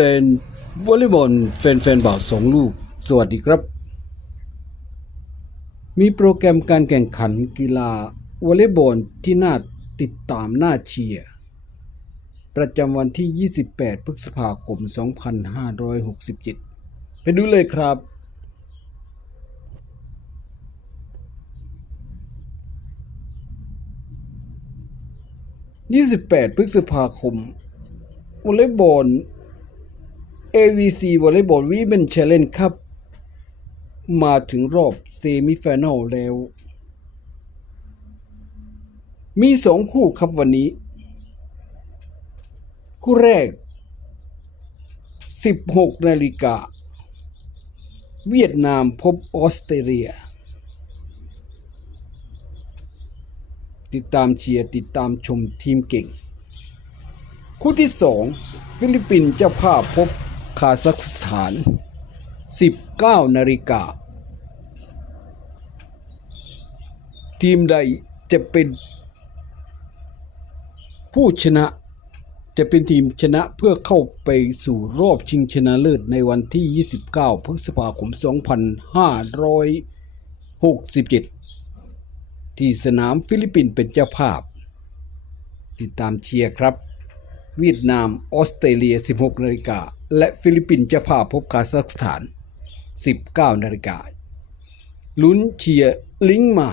เป็นวอลเลย์บอลแฟนๆบ่าวสองลูก สวัสดีครับ มีโปรแกรมการแข่งขันกีฬาวอลเลย์บอลที่น่าติดตามน่าเชียร์ ประจำวันที่ 28 พฤษภาคม 2567 ไปดูเลยครับ 28 พฤษภาคมวอลเลย์บอล AVC วอลเลย์บอลวีเ e น c h เลนครับ มาถึงรอบเซมิฟแนลแล้ว มีสองคู่ครับวันนี้ คู่แรก 16 นาฬิกา เวียดนามพบออสเตรเลีย ติดตามเชียร์ติดตามชมทีมเก่ง คู่ที่สอง ฟิลิปปินส์เจ้าภาพพบ คาซัคสถาน 19 นาฬิกา ทีมใดจะเป็นผู้ชนะจะเป็นทีมชนะเพื่อเข้าไปสู่รอบชิงชนะเลิศในวันที่ 29 พฤษภาคม 2567 ที่สนามฟิลิปปินส์เป็นเจ้าภาพ ติดตามเชียร์ครับ เวียดนามออสเตรเลีย 16 นาฬิกา และฟิลิปปินส์จ้าภาพบคาซัคสถาน 19 นาฬิกาลุ้นเชียร์ลิงก์มา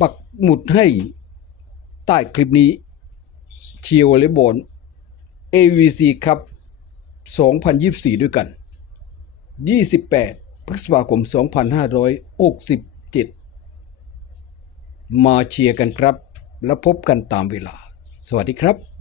ปักหมุดให้ใต้คลิปนี้ เชียร์วอลเลย์บอล AVC ครับ 2024 ด้วยกัน 28 พฤษภาคม 2567 มาเชียร์กันครับ แล้วพบกันตามเวลา สวัสดีครับ